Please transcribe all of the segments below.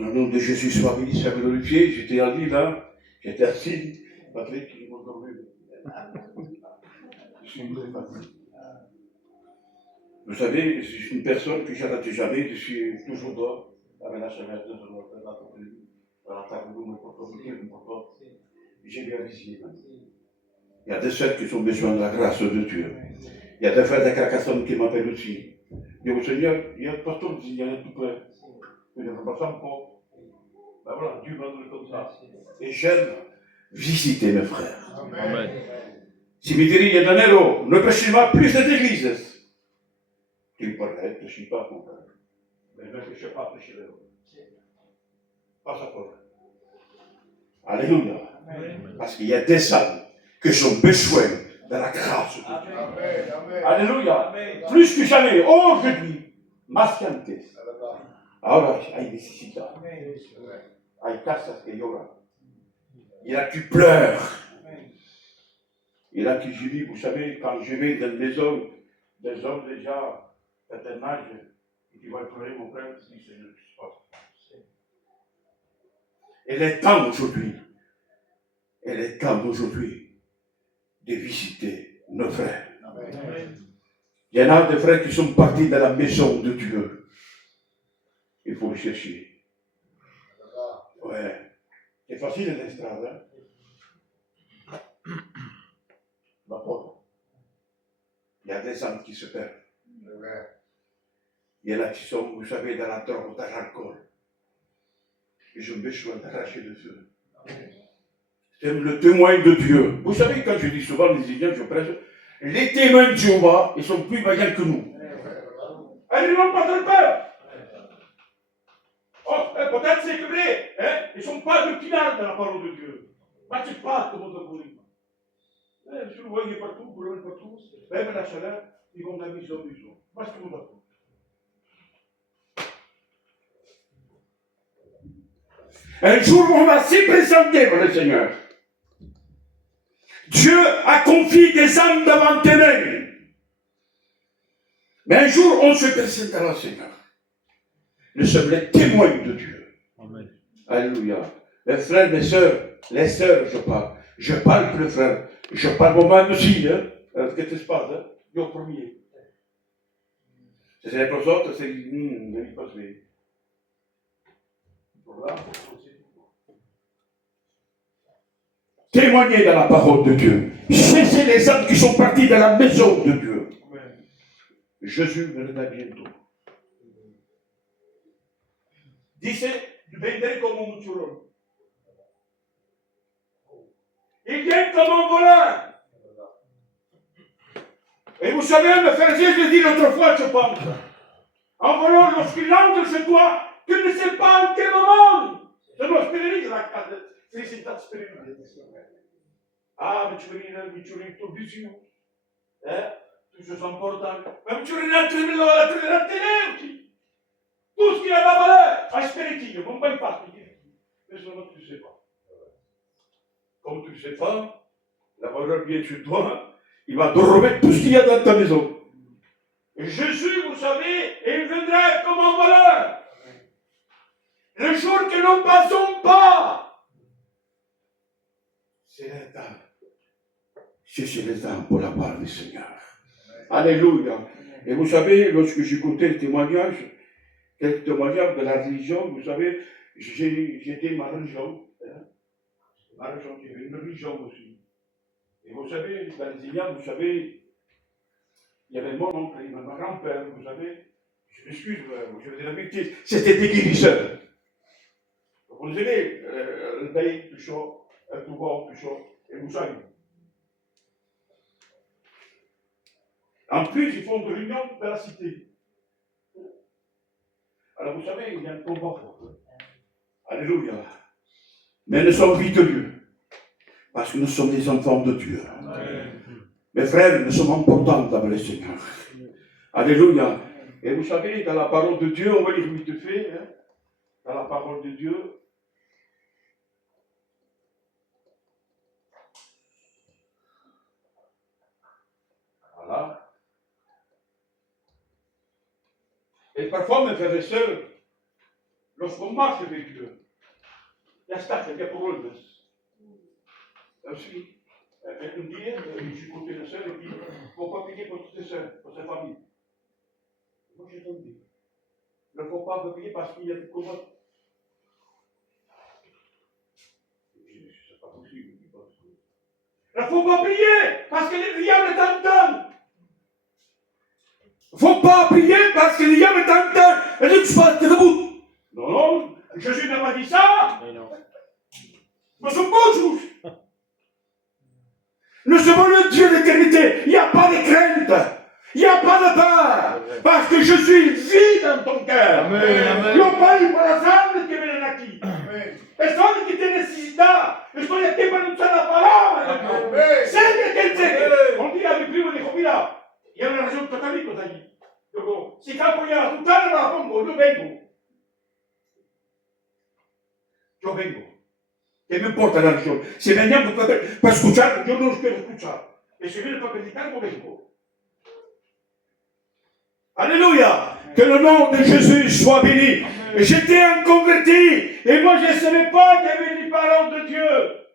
Que le nom de Jésus soit béni, soit glorifié. J'étais en lit là, j'étais assis. Patrick, il m'a dormi. Je suis très fatigué. Vous savez, je suis une personne que je n'arrête jamais, je suis toujours dehors, avec la chaleur de la table de mon propre, j'ai bien visité. Il y a des sœurs qui ont besoin de la grâce de Dieu. Il y a des frères de Carcassonne qui m'appellent aussi. Mais au Seigneur, il y a le pasteur qui dit, il y a tout près. Je ne veux pas ça encore. Ben voilà, Dieu m'a donné comme ça. Et j'aime visiter mes frères. Amen. Si mi dici, Danilo, noi prêchons plus d'églises. Tu parlais, je ne suis pas mon frère. Mais je ne sais pas prêcher les autres. Pas ça pour. Alléluia. Amen. Parce qu'il y a des âmes qui ont besoin de la grâce de Dieu. Amen. Amen. Alléluia. Amen. Plus que jamais, aujourd'hui, mascante. Ahora hay necesidad. Hay casas que lloran. Il y a qui pleurent. Il y a qui gémissent. Vous savez, quand je vais dans des hommes déjà d'un âge, qui vont pleurer, mon frère, je dis, Seigneur, qu'est-ce qui se passe? Il est temps aujourd'hui. Il est temps aujourd'hui de visiter nos frères. Amen. Il y en a des frères qui sont partis dans la maison de Dieu. Il faut le chercher. Ouais. C'est facile l'estrade, hein? Ma pauvre. Il y a des âmes qui se perdent. Il y en a qui sont, vous savez, dans la drogue, dans l'alcool. Ils ont besoin d'arracher le feu. C'est le témoin de Dieu. Vous savez, quand je dis souvent les Indiens, je prêche, les témoins de Jéhovah, ils sont plus vaillants que nous. Ils n'ont pas de peur. Oh, peut-être c'est vrai, hein? Ils ne sont pas de pinard dans la parole de Dieu. Mais c'est pas comme on dit. Si vous voyez partout, vous voyez partout, même la chaleur, ils vont de la maison en maison. Moi, c'est comme ça. Un jour, on va s'y présenter pour le Seigneur. Dieu a confié des âmes devant tes mains. Mais un jour, on se présentera au Seigneur. Nous sommes les témoins de Dieu. Amen. Alléluia. Les frères, les sœurs, je parle. Je parle pour les frères. Je parle au moment aussi, hein. Qu'est-ce qui se passe, hein? Au premier. C'est les autres, c'est il passe les. Voilà. Témoignez dans la parole de Dieu. Cherchez les âmes qui sont partis de la maison de Dieu. Amen. Jésus viendra bientôt. Dice, vendré comme un moucheron. Il vient comme un voleur. Et vous savez, me frère, je l'ai dit l'autre fois, je pense. En volant, lorsqu'il entre chez toi, tu ne sais pas en quel moment. C'est lo spirito la casa. Felicità spirito. Ah, mi ci vedi tu vicino. Tu se sens important. Ma mi ci vedi la télé. Tout ce qui a la valeur, a spirito, non va pas. Mais ce que tu ne sais pas. Comme tu ne sais pas, la valeur vient sur toi, il va te remettre tout ce qu'il y a dans ta maison. Et Jésus, vous savez, il viendra comme un voleur. Le jour que nous ne passons pas, c'est le temps. Cherchez les âmes pour la part du Seigneur. Alléluia. Et vous savez, lorsque j'écoutais le témoignage, quelques témoignages de la religion, vous savez, j'étais ma religion. Ma religion, j'ai une religion aussi. Et vous savez, dans les Indiens, vous savez, il y avait mon oncle, il y avait ma grand-père, vous savez, je m'excuse, je vais dire la vérité, c'était des guérisseurs. Vous savez, le pays plus chaud, tout bas, plus chaud, et vous savez. En plus, ils font de l'union de la cité. Alors vous savez, il y a un combat fort. Alléluia. Mais nous sommes victorieux. Parce que nous sommes des enfants de Dieu. Amen. Mes frères, nous sommes importants dans le Seigneur. Alléluia. Et vous savez, dans la parole de Dieu, on va lire vite fait, hein, dans la parole de Dieu, voilà. Et parfois, mes frères et sœurs, Lorsqu'on marche avec Dieu, il y a ça, il y a pour eux. Aussi, elle me dit, je suis côté de sœur, et puis, il ne faut pas payer pour toutes ses sœurs, pour sa famille. Moi, j'ai entendu. Il ne faut pas payer parce qu'il y a des commodes. C'est pas possible. Il ne faut pas prier parce que le diable t'entend. Il ne faut pas prier parce que le diable t'entend. Et donc, je passe debout. Non, Jésus n'a pas dit ça. Mais c'est pas juste. Nous sommes le Dieu d'éternité. Il n'y a pas de crainte. Il n'y a pas de peur. Parce que je suis vie dans ton cœur. Non pas il la femme che viene da chi. Persone che te necessità. E sto a te per usare la parola. Sente che c'è. On dit avec prima di Copila. Il y a una ragione totale da lì. Dopo, si capo io tutta la pongo, io vengo. Yo vengo. ¿Qué me importa la religión? Si venían para escuchar, yo no los quiero escuchar. Y si vienen para predicar, no vengo. Alléluia. Que le nom de Jésus soit béni. J'étais un converti. Et moi, je ne savais pas qu'il y avait les paroles de Dieu.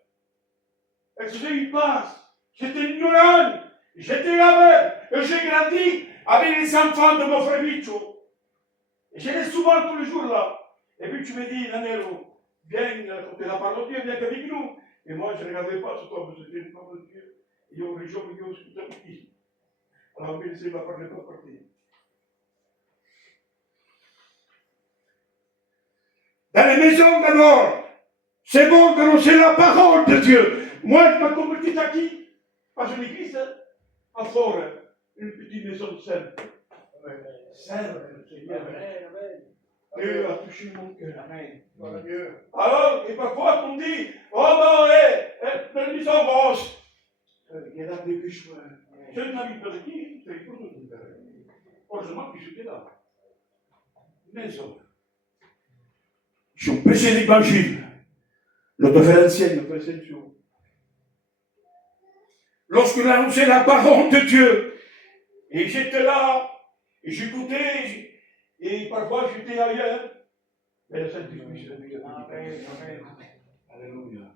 Et que j'ai eu passe. J'étais ignorant. J'étais aveugle. Et j'ai grandi avec les enfants de mon frère Micho. Et j'étais souvent tous les jours là. Et puis tu me dis, Nanero, viens écouter la parole de Dieu, viens avec nous. Et moi, je ne regardais pas sur toi, mais j'étais une parole de Dieu. Et on région, on écoutait avec alors, mais laissez ma parole pas partir. Dans les maisons d'abord, c'est bon d'annoncer la parole de Dieu. Moi, je m'ai converti à qui? Pas une église, à Fort, une petite maison simple. Simple, Seigneur. Dieu a touché mon cœur. Alors, et parfois, on dit, oh non, la maison rose. Il y a là des bûches. Je n'habite pas ici, c'est pour tout. Heureusement que j'étais là. Maison. Je suis prêché l'évangile. Notre frère ancien, notre ascension. Lorsque j'ai annoncé la parole de Dieu, et j'étais là, et j'écoutais, et parfois j'étais ailleurs, mais le Saint-Esprit, c'est le meilleur. Alléluia.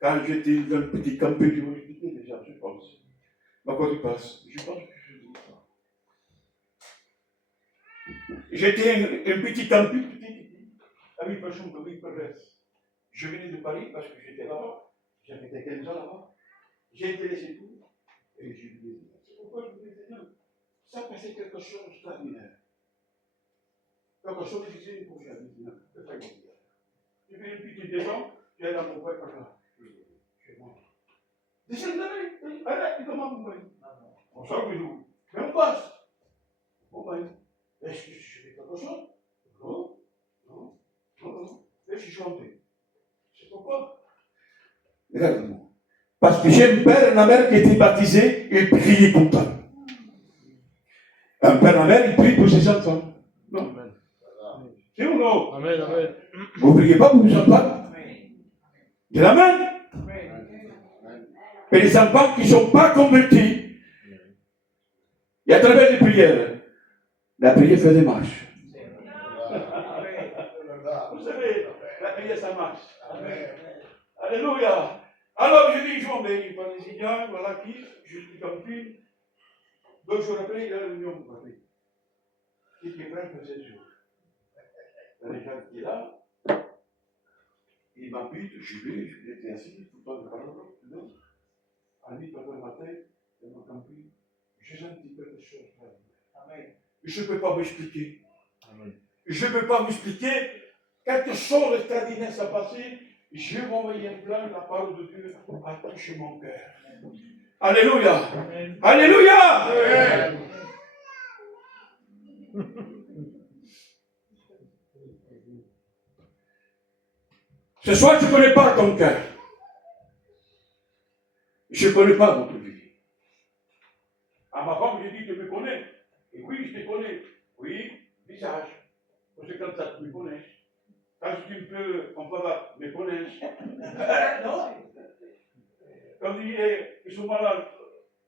Quand j'étais dans le petit campé, je vous expliquais déjà, je pense. Mais quoi il passe? Je pense que je dis ça. J'étais un petit campé, avec personne de 8 personnes. Je venais de Paris parce que j'étais là-bas. J'avais été 15 ans là-bas. J'ai été laissé tout. Et je lui ai dit, c'est pourquoi je vous ai dit, ça passait quelque chose d'extraordinaire. Quelque chose de difficile pour faire. J'ai fait une petite descente, j'ai allé à mon père par là. Chez moi. Descendez, arrête, il demande mon mari. On sort de nous. Mais on passe. Bon, ben, est-ce que je fais quelque chose? Non, non, non, non. Et je suis chanté. C'est pourquoi? Regarde-moi. Parce que j'ai un père et une mère qui étaient baptisés et priaient pour toi. Un père et une mère, ils prient pour ses enfants. Non. Amen. C'est ou non? Amen, amen. Vous ne priez pas pour vos enfants? De l'amen. Et les enfants qui ne sont pas convertis, et à travers les prières, la prière fait des marches. Vous savez, la prière, ça marche. Amen. Alléluia. Alors je dis, je m'embellis par les Indiens, voilà qui, je suis campé. 2 jours après, il y a la réunion pour parler. Qui est prêt pour 7 jours. Il y a les gens qui sont là, ils m'habitent, je l'étais assis, tout le temps de parole, à 8 h du matin, dans mon camping, j'ai senti quelque chose. Amen. Je ne peux pas m'expliquer. Amen. Je ne peux pas m'expliquer. Quelque chose d'extraordinaire s'est passé. Je vais m'envoyer un plan, la parole de Dieu a touché mon cœur. Alléluia. Amen. Alléluia. Amen. Ce soir, je ne connais pas ton cœur. Je ne connais pas votre vie. À ma femme, j'ai dit, tu me connais. Et oui, je te connais. Oui, visage. Parce que quand ça, tu me connais. Quand je dis un peu, on parle, me connais. Non. Quand ils sont malades,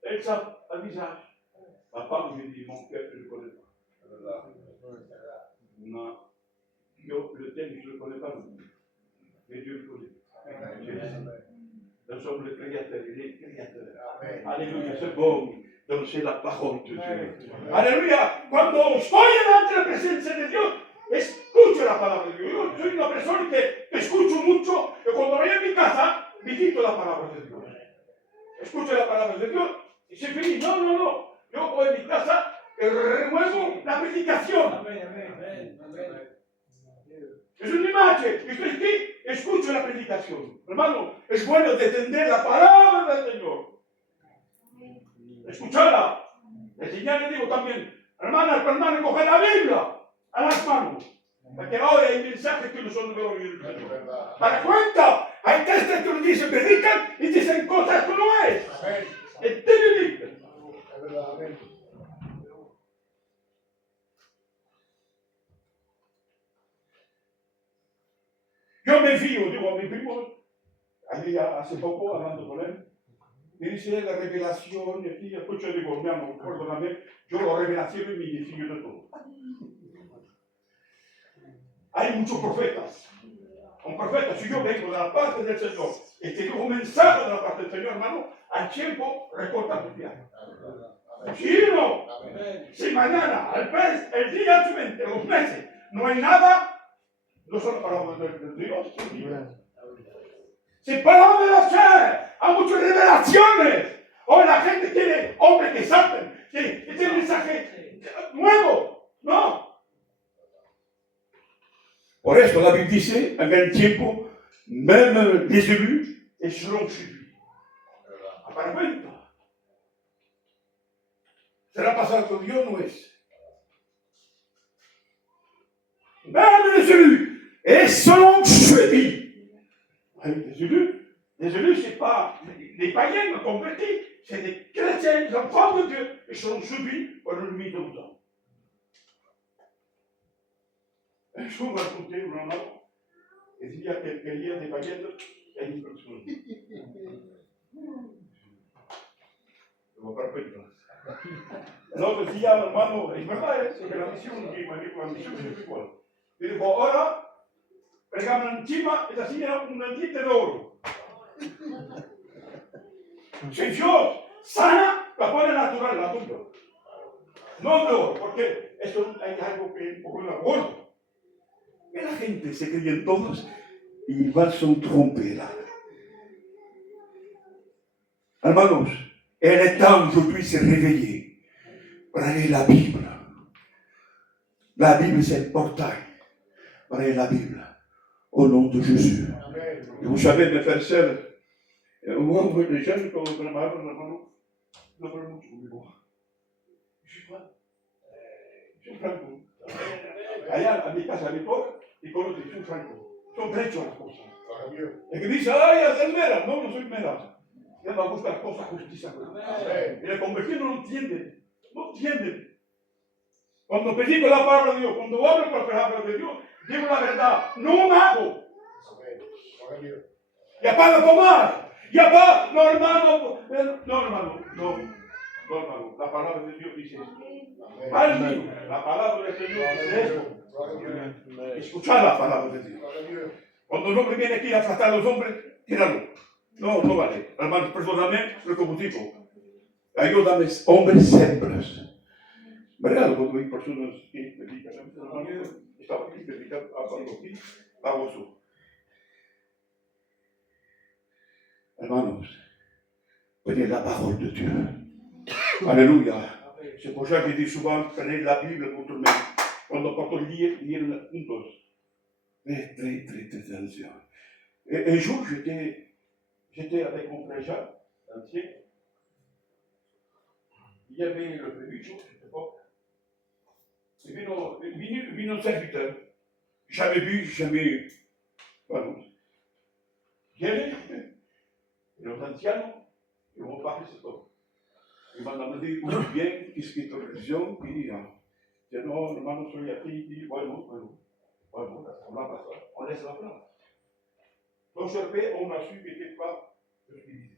elles savent un visage. Ma femme, j'ai dit, mon cœur, je ne le connais pas. Non. Le thème, je ne le connais pas, mais Dieu le connaît. Nous sommes les créateurs, les créateurs. Alléluia, c'est bon. Donc c'est la parole de Dieu. Aleluya. Cuando estoy delante de la presencia de Dios, escucho la palabra de Dios. Yo soy una persona que escucho mucho y cuando voy a mi casa, visito la palabra de Dios. Escucho la palabra de Dios y se finí. No. Yo voy a mi casa y renuevo la predicación. Amén. Es una imagen. Yo estoy aquí, escucho la predicación. Hermano, es bueno defender la palabra del Señor. Escucharla. Ya le digo también, hermana, coge la Biblia a las manos. Porque ahora hay mensajes que no son de gloria del Señor. Para cuenta, hay textos que nos dicen, predican y dicen cosas que no es. ¿Entienden? Yo me fío, digo a mi primo, hace poco hablando con él, me dice la revelación, y aquí escucho, digo, mi amor, perdóname, yo la revelación y me fío de todo. Hay muchos profetas. Un profeta, si yo vengo de la parte del Señor y te digo un mensaje de la parte del Señor, hermano, al tiempo recorta tu viaje. Si no, si mañana, al mes, el día siguiente, los meses, no hay nada, no son palabras de Dios. Si palabras de la fe, hay muchas revelaciones. Hoy la gente quiere hombres que salten, que tienen mensaje nuevo. No. Por eso la Bible dice, en el tiempo, même les élus seront suivis. Para cuenta. ¿Será pasar con Dios? No es. Même les élus seront suivis. Les élus, ce n'est pas des païens convertis, c'est des chrétiens, des enfants de Dieu, et seront suivis par le limite de temps. Un jour, on va raconter un homme, et il y a quelqu'un des païens, et une personne. Je ne vais pas répéter. No, decía, hermano, es verdad, que la misión, la misión es igual. Y dijo, ahora, pegamos encima, esa silla era un diente de oro. Si Dios sana, la pone natural, la tuya. No de oro, porque eso hay algo que es un poco de gordo. Y la gente se creían todos y van a tromper là. Hermanos, il est temps aujourd'hui de se réveiller pour aller la Bible. La Bible, c'est le portail pour aller la Bible. Au nom de Jésus. Et vous savez, mes frères et sœurs, moi, les jeunes, quand on m'a appris, non, vraiment, je voulais voir. Je sais pas. Je suis franco. Allá, a mi casa, a mi pobre, y conoce, soy franco. Son derechos las cosas. El que dice, ay, es mera. No, no soy mera. Ya no busca las cosas justicia. Y el convertido no entiende. No entienden. Cuando predico la palabra de Dios, cuando hablo con la palabra de Dios, digo la verdad, no mago. Ya para tomar, ya para, no hermano, no, la palabra de Dios dice esto. La palabra del Señor dice esto. Escuchar la palabra de Dios. Cuando un hombre viene aquí a tratar a los hombres, tíralo. No vale. Hermano, perdóname, lo como digo. Ayúdame, hombres simples. ¿Verdad? Cuando hay personas que predican, estaba aquí predicando a vosotros. Hermanos, prenez la parole de Dieu. Alléluia. C'est pour ça que je dis souvent, prenez la Bible pour tout le monde. Quand on lit juntos. Très attention. Et un jour, j'étais avec mon frère Jacques, ancien. Il y avait le premier jour, je ne sais pas. Vino un serviteur. Jamais vu, jamais. Bueno. Viene, y los ancianos, y vamos a bajar todo. Y mandamos decir muy bien, que es que tu religión, y yo no, hermano, soy aquí, y bueno, on va pasar, on laisse la place. Donc, on a su que n'était pas ce qu'il disait.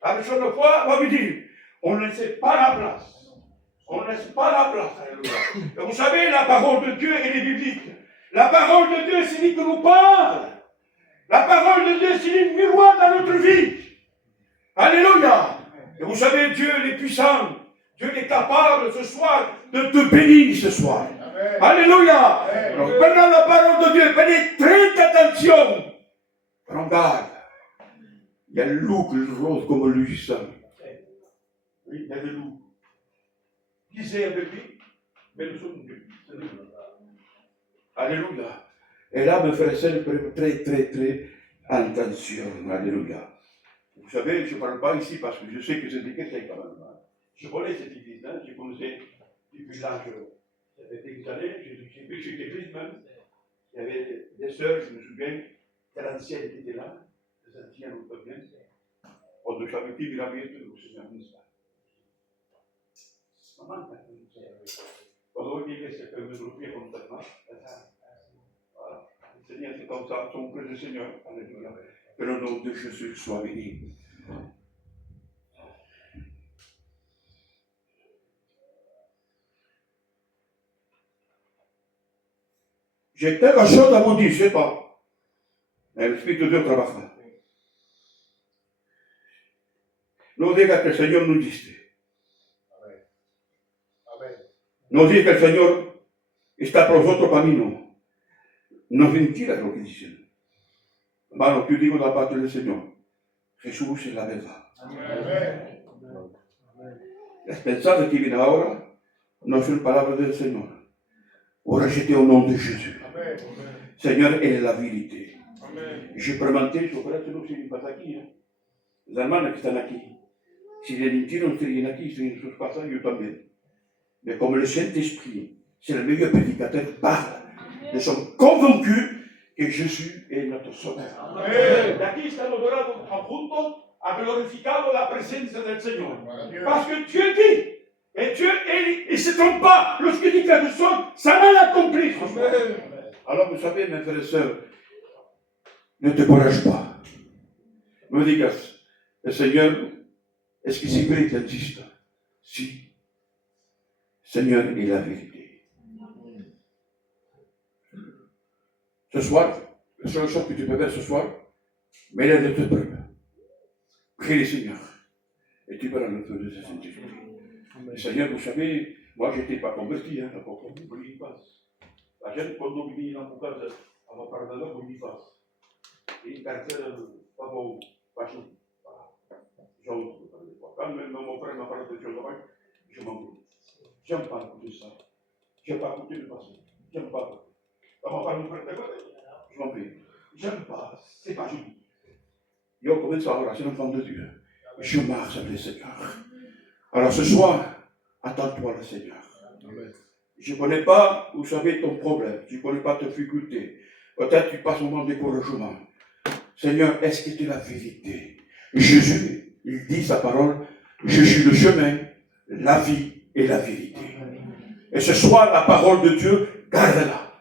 La prochaine fois, on va lui dire, on ne laisse pas la place. On ne laisse pas la place. Alléluia. Et vous savez, la parole de Dieu, elle est biblique. La parole de Dieu, c'est lui qui nous parle. La parole de Dieu, c'est une miroir dans notre vie. Alléluia. Et vous savez, Dieu il est puissant. Dieu est capable ce soir de te bénir ce soir. Amen. Alléluia. Amen. Alors, pendant la parole de Dieu, prenez très attention. Prends garde. Il y a le loup qui rôde comme lui seul. Oui, il y a le loup. Qui sait avec lui? Mais nous sommes Dieu. Alléluia. Et là, mes frères et sœurs, très attention. Alléluia. Vous savez, je ne parle pas ici parce que je sais que c'était quelqu'un quand même. Je connais cette église, hein, je connaissais depuis l'âge. Ça fait des années, j'ai vu cette église même. Il y avait des sœurs, je me souviens, 47 qui étaient là, des anciens ou pas bien. On ne savait plus, mais la vérité, nous sommes en Israël. Maman, quand on dit que c'est un métropole comme ça, voilà. Le Seigneur, c'est comme ça, son près du Seigneur. Alléluia. Que le nom de Jésus soit béni. J'ai quelque chose à vous dire, je ne sais pas. Mais l'Esprit de Dieu travaille. Nous disons que le Seigneur nous dise. Nous disons que le Seigneur está para vosotros camino. No es mentira lo que dicen. Hermano, yo digo la parte del Señor. Jesús es la verdad. Amén. Las pensadas que vienen ahora no son palabras del Señor. Vous rejetez au nom de Jésus. Amen. Seigneur, elle est la vérité. Amen. Je peux mentir, je pourrais te dire que ce n'est pas aquí. Les hermanos que están aquí. Si les mentiras no estarían aquí, si en sus casas, yo también. Mais comme le Saint-Esprit, c'est le meilleur prédicateur, parle. Nous sommes convaincus que Jésus est notre sauveur. De aquí estamos orando juntos, ha glorificado la presencia del Señor. Parce que Dieu dit, et Dieu, il ne se trompe pas. Lorsqu'il dit quelque chose, ça va l'accomplir. Alors, vous savez, mes frères et sœurs, ne te courage pas. Me digas, le Seigneur, est-ce que c'est vrai qu'il existe? Si. Seigneur est la vérité. Ce soir, la seule chose que tu peux faire ce soir, mets-la de tes preuves. Prie le Seigneur. Et tu verras le feu de Saint-Esprit. Seigneur, vous savez, moi je n'étais pas converti, hein, d'abord, vous voulez y passer. La gente, quand on vit dans mon cas, on va parler de là, vous y passe. Et une personne, pas bon, pas chaud. Quand même mon frère m'a parlé de choses, je m'en veux. J'aime pas écouter ça. J'aime pas écouter le passé. J'aime pas. On m'a parlé de frère, je m'en vais. J'aime pas. C'est pas joli. Et on commence à avoir c'est l'enfant de Dieu. Je marche avec le Seigneur. Alors ce soir, attends-toi le Seigneur. Amen. Je ne connais pas, vous savez, ton problème. Je ne connais pas tes difficultés. Peut-être tu passes un moment de découragement. Seigneur, est-ce que tu es la vérité? Jésus, il dit sa parole, je suis le chemin, la vie et la vérité. Et ce soir, la parole de Dieu, garde-la.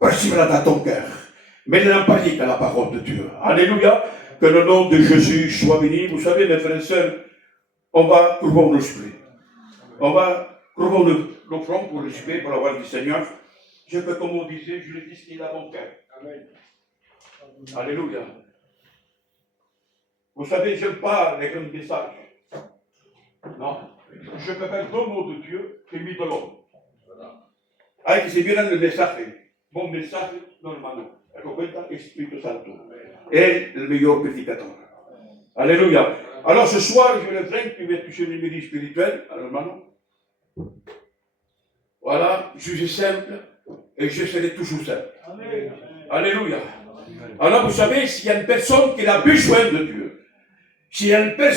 Perçois-la dans ton cœur. Mets-la en panique à la parole de Dieu. Alléluia. Que le nom de Jésus soit béni. Vous savez, mes frères et sœurs, on va trouver l'esprit. On va trouver le front pour l'esprit, pour la voix du Seigneur. Je peux, comme on disait, je le dis ce qu'il a mon cœur. Amen. Alléluia. Vous savez, je n'aime pas les grands messages. Non. Je peux faire deux mots de Dieu que mis de l'homme. Ah, que se miran el mensaje. Buen mensaje, no hermano. Lo cuenta Espíritu Santo. Él, el mejor predicador. Alléluia. Alors ce soir, je le train qui va toucher les médias spirituels, hermano. Voilà, je suis simple et je serai toujours simple. Amen. Alléluia. Alors vous savez, s'il y a une personne qui a besoin de Dieu, s'il y a une personne